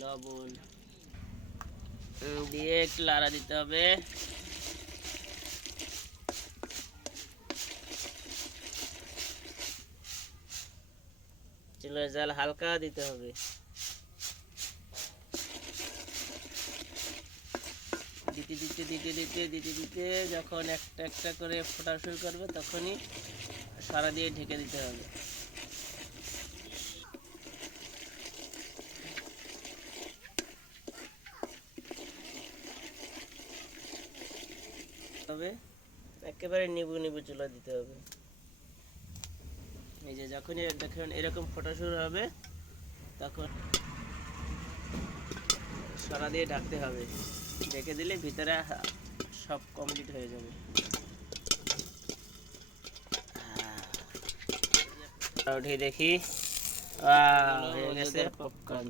লবণ দিয়ে একটু লাড়া দিতে হবে। চুলার জাল হালকা দিতে হবে। দিতে দিতে দিতে দিতে দিতে দিতে যখন একটা একটা করে ফোটা শুরু করবে তখনই সারা দিয়ে ঢেকে দিতে হবে। তবে একেবারে নিবু নিবু চুলা দিতে হবে। এই যে যখনই দেখুন এরকম ফোটা শুরু হবে তখন সারা দিয়ে ঢাকতে হবে। ঢেকে দিলে ভিতরে সব কমপ্লিট হয়ে যাবে। উঠিয়ে দেখি হয়ে গেছে পপকর্ন।